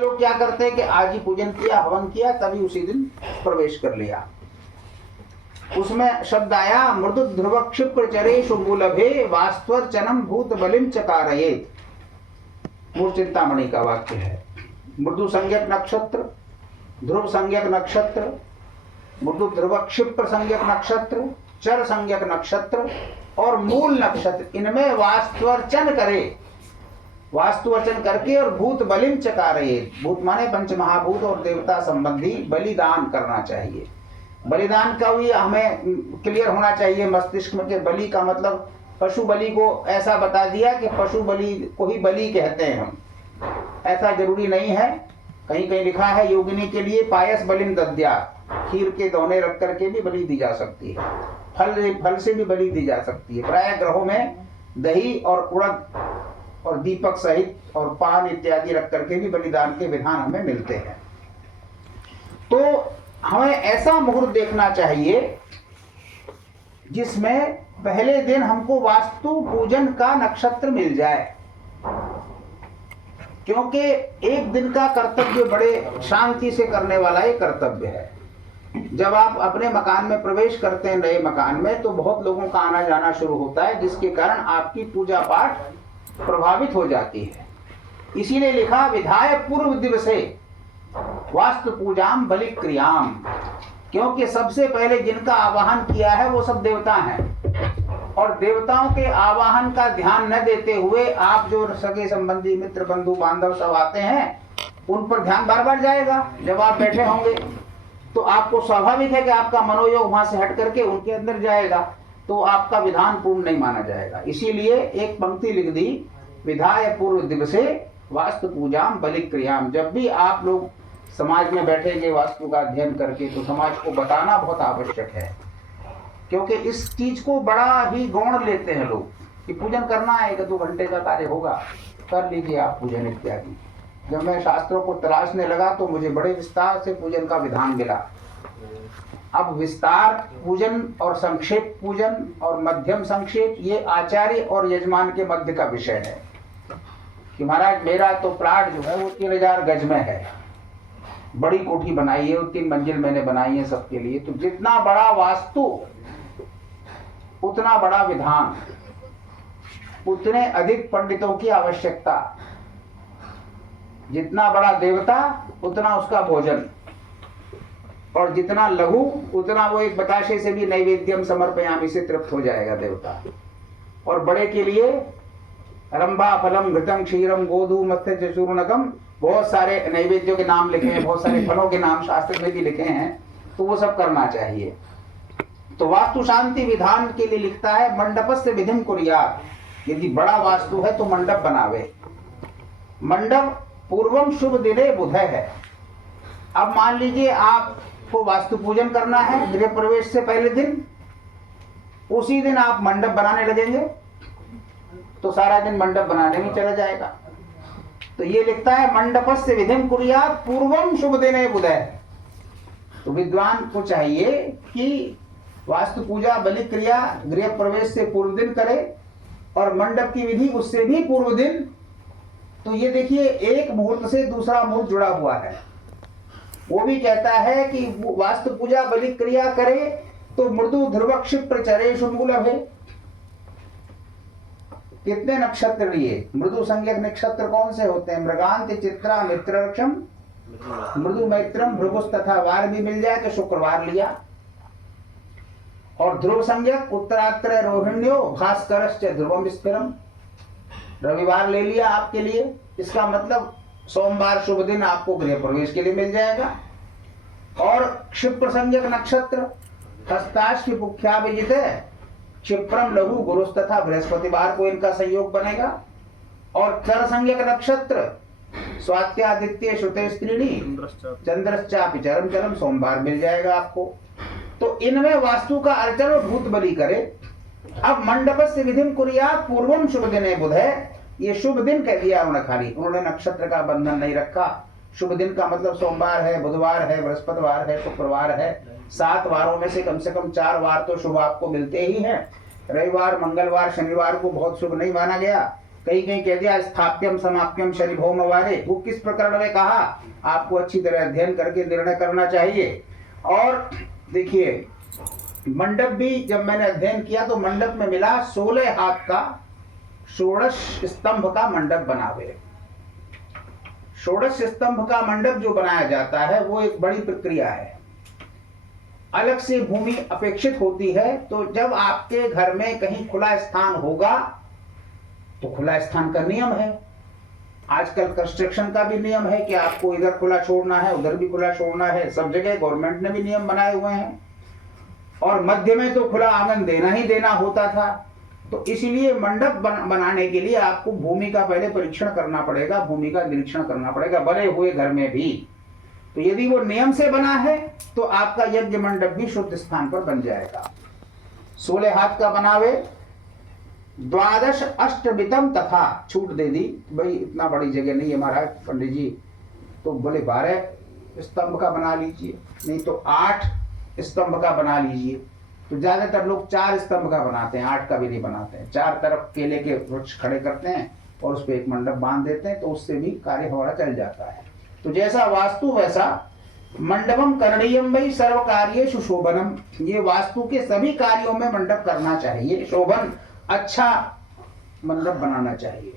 लोग क्या करते हैं कि आज ही पूजन किया, हवन किया, तभी उसी दिन प्रवेश कर लिया। उसमें शब्द आया मृदु ध्रुव क्षिप्र चरेशु मूलभे वास्त्वर्चनम भूत बलिम चकारयेत। मूल चिंतामणि का वाक्य है। मृदु संज्ञक नक्षत्र, ध्रुव संज्ञक नक्षत्र, मृदु ध्रुव क्षिप्र संज्ञक नक्षत्र, चर संज्ञक नक्षत्र और मूल नक्षत्र, इनमें वास्तुअर्चन करे, वास्तुअर्चन करके और भूत बलिम चकारये। भूत माने पंच महाभूत और देवता संबंधी बलिदान करना चाहिए। बलिदान का भी हमें क्लियर होना चाहिए मस्तिष्क में कि बलि का मतलब पशु बलि को ऐसा बता दिया कि पशु बलि को ही बलि कहते हैं हम, ऐसा जरूरी नहीं है। कहीं कहीं लिखा है योगिनी के लिए पायस बलिम दद्या, खीर के दोने रख करके भी बलि दी जा सकती है, फल से भी बलि दी जा सकती है। प्राय ग्रहों में दही और उड़द और दीपक सहित और पान इत्यादि रख करके भी बलिदान के विधान हमें मिलते हैं। तो हमें ऐसा मुहूर्त देखना चाहिए जिसमें पहले दिन हमको वास्तु पूजन का नक्षत्र मिल जाए, क्योंकि एक दिन का कर्तव्य बड़े शांति से करने वाला एक कर्तव्य है। जब आप अपने मकान में प्रवेश करते हैं, नए मकान में, तो बहुत लोगों का आना जाना शुरू होता है, जिसके कारण आपकी पूजा पाठ प्रभावित हो जाती है। इसीलिए लिखा विधाय पूर्व दिवसे वास्तु पूजाम बलि क्रियाम, क्योंकि सबसे पहले जिनका आवाहन किया है वो सब देवता हैं, और देवताओं के आवाहन का ध्यान न देते हुए आप जो सगे संबंधी मित्र बंधु बांधव सब आते हैं उन पर ध्यान बार बार जाएगा। जब आप बैठे होंगे तो आपको स्वाभाविक है कि आपका मनोयोग वहां से हट करके उनके अंदर जाएगा, तो आपका विधान पूर्ण नहीं माना जाएगा। इसीलिए एक पंक्ति लिख दी विधाय पूर्व दिवसे वास्तु पूजाम बलि क्रियाम। जब भी आप लोग समाज में बैठेंगे वास्तु का अध्ययन करके, तो समाज को बताना बहुत आवश्यक है, क्योंकि इस चीज को बड़ा ही गौण लेते हैं लोग कि पूजन करना है, 1-2 घंटे का कार्य होगा, कर लीजिए आप पूजन इत्यादि। जब मैं शास्त्रों को तलाशने लगा तो मुझे बड़े विस्तार से पूजन का विधान मिला। अब विस्तार पूजन और संक्षेप पूजन और मध्यम संक्षेप, ये आचार्य और यजमान के मध्य का विषय है कि महाराज मेरा तो प्लाट जो है वो 3000 गज में है, बड़ी कोठी बनाई है, 3 मंजिल मैंने बनाई है सबके लिए। तो जितना बड़ा वास्तु उतना बड़ा विधान, उतने अधिक पंडितों की आवश्यकता, जितना बड़ा देवता उतना उसका भोजन, और जितना लघु उतना वो एक बताशे से भी नैवेद्यम समर्पयामि से तृप्त हो जाएगा देवता। और बड़े के लिए रंभा फलम घृतम क्षीरम गोधू मत्स्य चूर्णकम, बहुत सारे नैवेद्यों के नाम लिखे हैं, बहुत सारे फलों के नाम शास्त्र में भी लिखे हैं, तो वो सब करना चाहिए। तो वास्तु शांति विधान के लिए लिखता है मंडपस्य विधिम कुर्यात्, यदि बड़ा वास्तु है तो मंडप बनावे। मंडप पूर्वम शुभ दिने बुधे है। अब मान लीजिए आपको वास्तु पूजन करना है गृह प्रवेश से पहले दिन, उसी दिन आप मंडप बनाने लगेंगे तो सारा दिन मंडप बनाने में चला जाएगा। तो ये लिखता है मंडपस्य विधिम कुर्यात् पूर्वम शुभ दिने बुधे। तो विद्वान को चाहिए कि वास्तु पूजा बलि क्रिया गृह प्रवेश से पूर्व दिन करे, और मंडप की विधि उससे भी पूर्व दिन। तो ये देखिए एक मुहूर्त से दूसरा मुहूर्त जुड़ा हुआ है। वो भी कहता है कि वास्तु पूजा बलि क्रिया करे तो मृदु ध्रुव क्षिप्र चरेशु मूलभे। कितने नक्षत्र लिए? मृदु संज्ञक नक्षत्र कौन से होते हैं? मृगांत, चित्रा, मित्ररक्षम, मृदु, मैत्रम, भृगुस तथा वार भी मिल जाए तो शुक्रवार लिया। और ध्रुव संज्ञक उत्तरात्र रोहिण्यो भास्करश्च ध्रुवम स्थिरम, रविवार ले लिया आपके लिए। इसका मतलब सोमवार शुभ दिन आपको गृह प्रवेश के लिए मिल जाएगा। और क्षिप्र संज्ञक नक्षत्र हस्ताश्व मुख्याभिजित, क्षिप्रम लघु गुरुस तथा बृहस्पतिवार को इनका संयोग बनेगा। और चर संज्ञक नक्षत्र स्वात्यादित्य श्रुते स्त्रीणी चंद्रश्चापि चरम चरम, सोमवार मिल जाएगा आपको। तो इनमें वास्तु का अर्चन और भूत बलि करे। अब मंडपस्य विधिम कुर्यात् पूर्वम शुभ दिने बुधे, ये शुभ दिन कह दिया उन्होंने, खाली उन्होंने नक्षत्र का बंधन नहीं रखा। शुभ दिन का मतलब सोमवार है, बुधवार है, बृहस्पतिवार है, शुक्रवार है। 7 वारों में से कम 4 वार तो शुभ आपको मिलते ही हैं। रविवार, मंगलवार, शनिवार को बहुत शुभ नहीं माना गया, कहीं कहीं कह दिया स्थाप्यम समाप्यम शनि भौम वारे, वो किस प्रकरण में कहा आपको अच्छी तरह अध्ययन करके निर्णय करना चाहिए। और देखिए मंडप भी जब मैंने अध्ययन किया तो मंडप में मिला 16 हाथ का 16 स्तंभ का मंडप बनावे। 16 स्तंभ का मंडप जो बनाया जाता है वो एक बड़ी प्रक्रिया है, अलग से भूमि अपेक्षित होती है। तो जब आपके घर में कहीं खुला स्थान होगा तो खुला स्थान का नियम है, आजकल कंस्ट्रक्शन का भी नियम है कि आपको इधर खुला छोड़ना है उधर भी खुला छोड़ना है, सब जगह गवर्नमेंट ने भी नियम बनाए हुए हैं। और मध्य में तो खुला आंगन देना ही देना होता था। तो इसलिए मंडप बनाने के लिए आपको भूमि का पहले परीक्षण करना पड़ेगा, भूमि का निरीक्षण करना पड़ेगा, बने हुए घर में भी। तो यदि वो नियम से बना है तो आपका यज्ञ मंडप भी शुद्ध स्थान पर बन जाएगा। 16 हाथ का बनावे, 12 अष्टमितम तथा, छूट दे दी भाई इतना बड़ी जगह नहीं है महाराज पंडित जी, तो बोले 12 स्तंभ का बना लीजिए, नहीं तो 8 स्तंभ का बना लीजिए। तो ज्यादातर लोग 4 स्तंभ का बनाते हैं, 8 का भी नहीं बनाते हैं। 4 तरफ केले के वृक्ष खड़े करते हैं और उस पर एक मंडप बांध देते हैं, तो उससे भी कार्य हमारा चल जाता है। तो जैसा वास्तु वैसा मंडपम करणीयम वै सर्व कार्येषु शोभनम, ये वास्तु के सभी कार्यों में मंडप करना चाहिए, शोभन अच्छा मंडप बनाना चाहिए।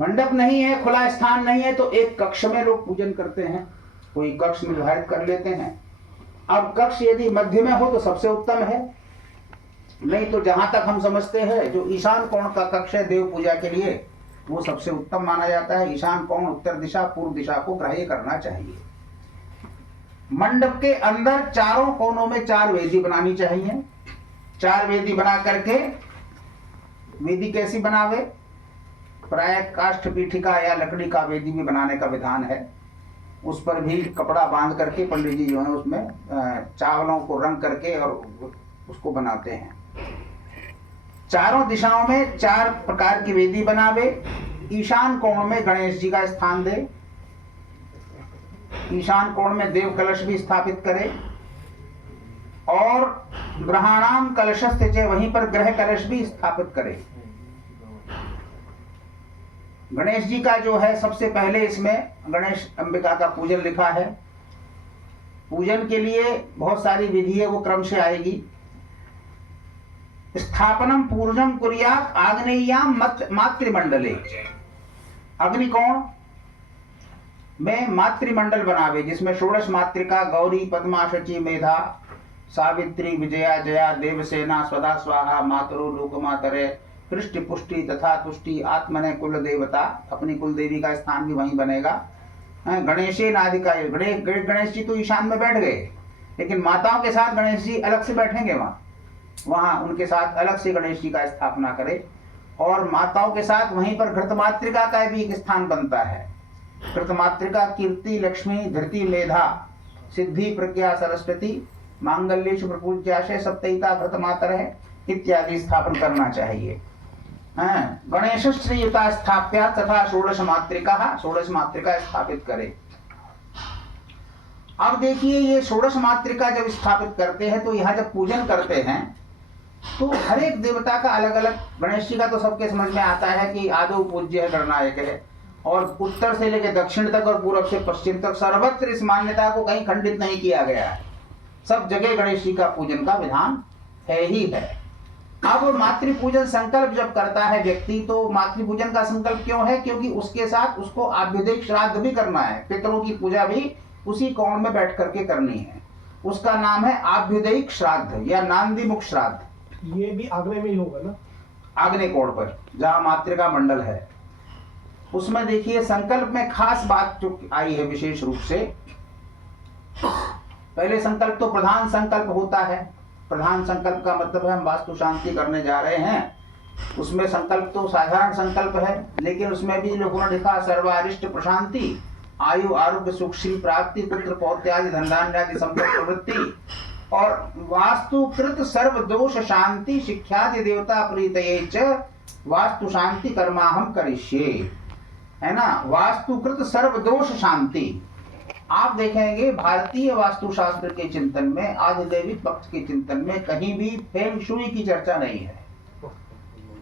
मंडप नहीं है, खुला स्थान नहीं है, तो एक कक्ष में लोग पूजन करते हैं, कोई कक्ष निर्धारित कर लेते हैं। अब कक्ष यदि मध्य में हो तो सबसे उत्तम है, नहीं तो जहां तक हम समझते हैं जो ईशान कोण का कक्ष है देव पूजा के लिए वो सबसे उत्तम माना जाता है। ईशान कोण उत्तर दिशा पूर्व दिशा को ग्राह्य करना चाहिए। मंडप के अंदर चारों कोनों में 4 वेदी बनानी चाहिए। 4 वेदी बना करके, वेदी कैसी बनावे, प्राय काष्ठ पीठिका या लकड़ी का वेदी भी बनाने का विधान है। उस पर भी कपड़ा बांध करके पंडित जी जो है उसमें चावलों को रंग करके और उसको बनाते हैं। चारों दिशाओं में 4 प्रकार की वेदी बनावे। ईशान कोण में गणेश जी का स्थान दे, ईशान कोण में देव कलश भी स्थापित करे, और ग्रहाणाम कलशस्थ, वहीं पर ग्रह कलश भी स्थापित करे। गणेश जी का जो है सबसे पहले इसमें गणेश अंबिका का पूजन लिखा है। पूजन के लिए बहुत सारी विधि है, वो क्रम से आएगी। स्थापनम पूर्णम कुर्यात आग्नेय्याम मातृमंडले, अग्निकोण में मातृमंडल बनावे, जिसमें 16 मातृका गौरी पद्मा शची मेधा सावित्री विजया जया देवसेना स्वदा स्वाहा मातरो लोकमातरे पृष्टि पुष्टि तथा तुष्टि आत्मने कुल देवता, अपनी कुल देवी का स्थान भी वहीं बनेगा। गणेशे नादिका, गणेश जी तो ईशान में बैठ गए, लेकिन माताओं के साथ गणेश जी अलग से बैठेंगे, वहां उनके साथ अलग से गणेश जी का स्थापना करे। और माताओं के साथ वहीं पर घृतमातृका का भी एक स्थान बनता है। घृतमातृका कीर्ति लक्ष्मी धृति मेधा सिद्धि प्रज्ञा सरस्वती मांगल्येषु प्रपूज्याशय सप्तैता घृतमातर है इत्यादि स्थापन करना चाहिए। गणेश श्रीयुता स्थाप्या तथा 16 मातृका स्थापित करे। अब देखिए ये 16 मातृका जब स्थापित करते हैं तो यहाँ जब पूजन करते हैं तो हर एक देवता का अलग अलग, गणेश जी का तो सबके समझ में आता है कि आदौ पूज्य है, गणनायक है, और उत्तर से लेकर दक्षिण तक और पूर्व से पश्चिम तक सर्वत्र इस मान्यता को कहीं खंडित नहीं किया गया है। सब जगह गणेश जी का पूजन का विधान है ही है। अब मातृ पूजन संकल्प जब करता है व्यक्ति, तो मातृ पूजन का संकल्प क्यों है? क्योंकि उसके साथ उसको आभ्युदयिक श्राद्ध भी करना है, पितरों की पूजा भी उसी कोण में बैठ करके करनी है। उसका नाम है आभ्युदयिक श्राद्ध या नांदीमुख श्राद्ध। ये भी आग्नेय में ही होगा ना? आग्नेय कोण पर जहां मातृका मंडल है, उसमें देखिए संकल्प में खास बात जो आई है विशेष रूप से। पहले संकल्प तो प्रधान संकल्प होता है। प्रधान संकल्प का मतलब है हम वास्तु शांति करने जा रहे हैं। उसमें संकल्प तो साधारण संकल्प है, लेकिन उसमें भी लोगों ने लिखा सर्वारिष्ट प्रशांति आयु आरोग्य सुख श्री प्राप्ति पुत्र पौत्यादि धनधान्यादि संपत्ति प्रवृत्ति और वास्तुकृत सर्व दोष शांति शिक्षादि देवता प्रीतये च वास्तु शांति कर्माहम करिष्ये, है ना। वास्तुकृत सर्व दोष शांति। आप देखेंगे भारतीय वास्तुशास्त्र के चिंतन में, आधिदैविक पक्ष के चिंतन में कहीं भी फेंग शुई की चर्चा नहीं है।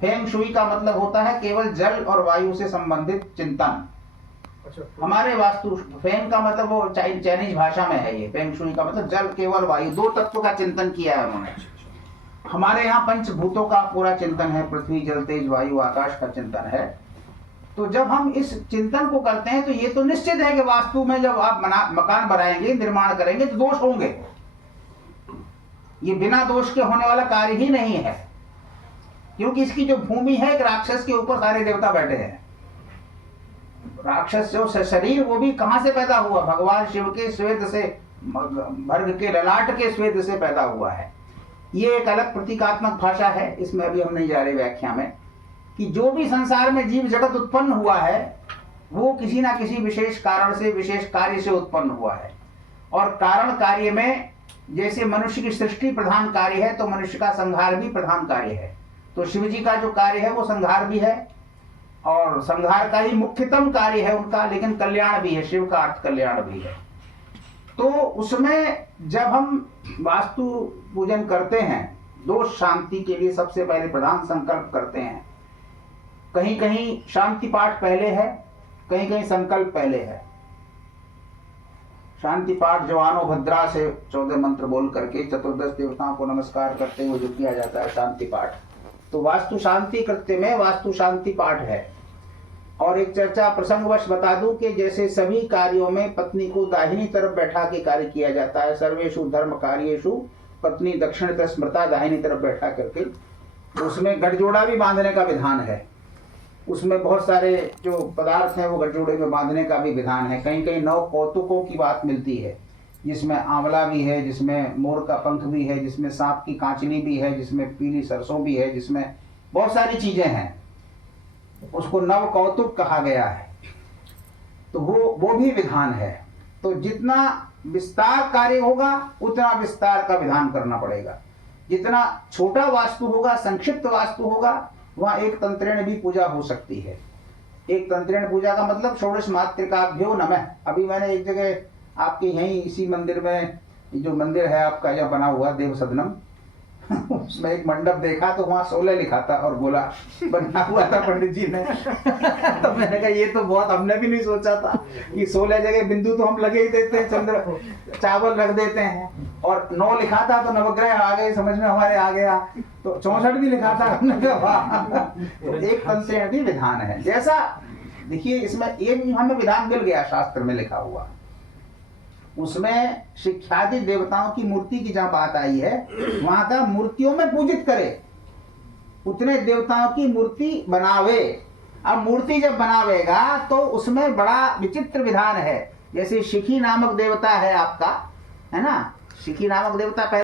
फेंग शुई का मतलब होता है केवल जल और वायु से संबंधित चिंतन। अच्छा। हमारे वास्तु फेंग का मतलब वो चाइनीज भाषा में है, ये फेंग शुई का मतलब जल केवल वायु, दो तत्व का चिंतन किया है उन्होंने। हमारे यहाँ पंचभूतों का पूरा चिंतन है, पृथ्वी जल तेज वायु आकाश का चिंतन है। तो जब हम इस चिंतन को करते हैं तो ये तो निश्चित है कि वास्तु में जब आप मकान बनाएंगे, निर्माण करेंगे तो दोष होंगे। ये बिना दोष के होने वाला कार्य ही नहीं है, क्योंकि इसकी जो भूमि है, एक राक्षस के ऊपर सारे देवता बैठे हैं। राक्षस जो शरीर वो भी कहां से पैदा हुआ? भगवान शिव के श्वेत से, भर्ग के ललाट के श्वेत से पैदा हुआ है। ये एक अलग प्रतीकात्मक भाषा है, इसमें अभी हम नहीं जा रहे व्याख्या में, कि जो भी संसार में जीव जगत उत्पन्न हुआ है वो किसी ना किसी विशेष कारण से, विशेष कार्य से उत्पन्न हुआ है। और कारण कार्य में जैसे मनुष्य की सृष्टि प्रधान कार्य है, तो मनुष्य का संहार भी प्रधान कार्य है। तो शिव जी का जो कार्य है वो संहार भी है, और संहार का ही मुख्यतम कार्य है उनका, लेकिन कल्याण भी है, शिव का अर्थ कल्याण भी है। तो उसमें जब हम वास्तु पूजन करते हैं, दोष शांति के लिए सबसे पहले प्रधान संकल्प करते हैं। कहीं कहीं शांति पाठ पहले है, कहीं कहीं संकल्प पहले है। शांति पाठ जवानो भद्रा से 14 मंत्र बोल करके चतुर्दश देवताओं को नमस्कार करते हुए जो किया जाता है शांति पाठ, तो वास्तु शांति कृत्य में वास्तु शांति पाठ है। और एक चर्चा प्रसंगवश बता दूं कि जैसे सभी कार्यों में पत्नी को दाहिनी तरफ बैठा के कार्य किया जाता है, सर्वेषु धर्म कार्येषु पत्नी दक्षिणतः स्मृता, दाहिनी तरफ बैठा करके, उसमें गठजोड़ा भी बांधने का विधान है। उसमें बहुत सारे जो पदार्थ हैं वो गठजोड़े में बांधने का भी विधान है। कहीं कहीं 9 कौतुकों की बात मिलती है, जिसमें आंवला भी है, जिसमें मोर का पंख भी है, जिसमें सांप की कांचनी भी है, जिसमें पीली सरसों भी है, जिसमें बहुत सारी चीजें हैं, उसको नव कौतुक कहा गया है। तो वो भी विधान है। तो जितना विस्तार कार्य होगा उतना विस्तार का विधान करना पड़ेगा। जितना छोटा वास्तु होगा, संक्षिप्त वास्तु होगा, वहां एक तंत्रेण भी पूजा हो सकती है। एक तंत्रेण पूजा का मतलब षोडश मातृकाभ्यो नमः। अभी मैंने एक जगह आपके यहीं इसी मंदिर में, जो मंदिर है आपका यह बना हुआ देव सदनम, उसमें एक मंडप देखा तो वहां 16 लिखा था और गोला बना हुआ था पंडित जी ने। तो मैंने कहा ये तो बहुत, हमने भी नहीं सोचा था कि 16 जगह बिंदु तो हम लगे ही देते हैं, चंद्र चावल रख देते हैं, और 9 लिखा था तो नवग्रह आ गए, समझ में हमारे आ गया। तो 64 भी लिखा था, हमने कहा तो एक तंत्र भी विधान है। जैसा देखिए इसमें एक हमें विधान मिल गया शास्त्र में लिखा हुआ, उसमें शिक्षादि देवताओं की मूर्ति की जहां बात आई है, वहां का मूर्तियों में पूजित करे, उतने देवताओं की मूर्ति बनावे। अब मूर्ति जब बनावेगा तो उसमें बड़ा विचित्र विधान है। जैसे शिखी नामक देवता है आपका, है ना, शिखी नामक देवता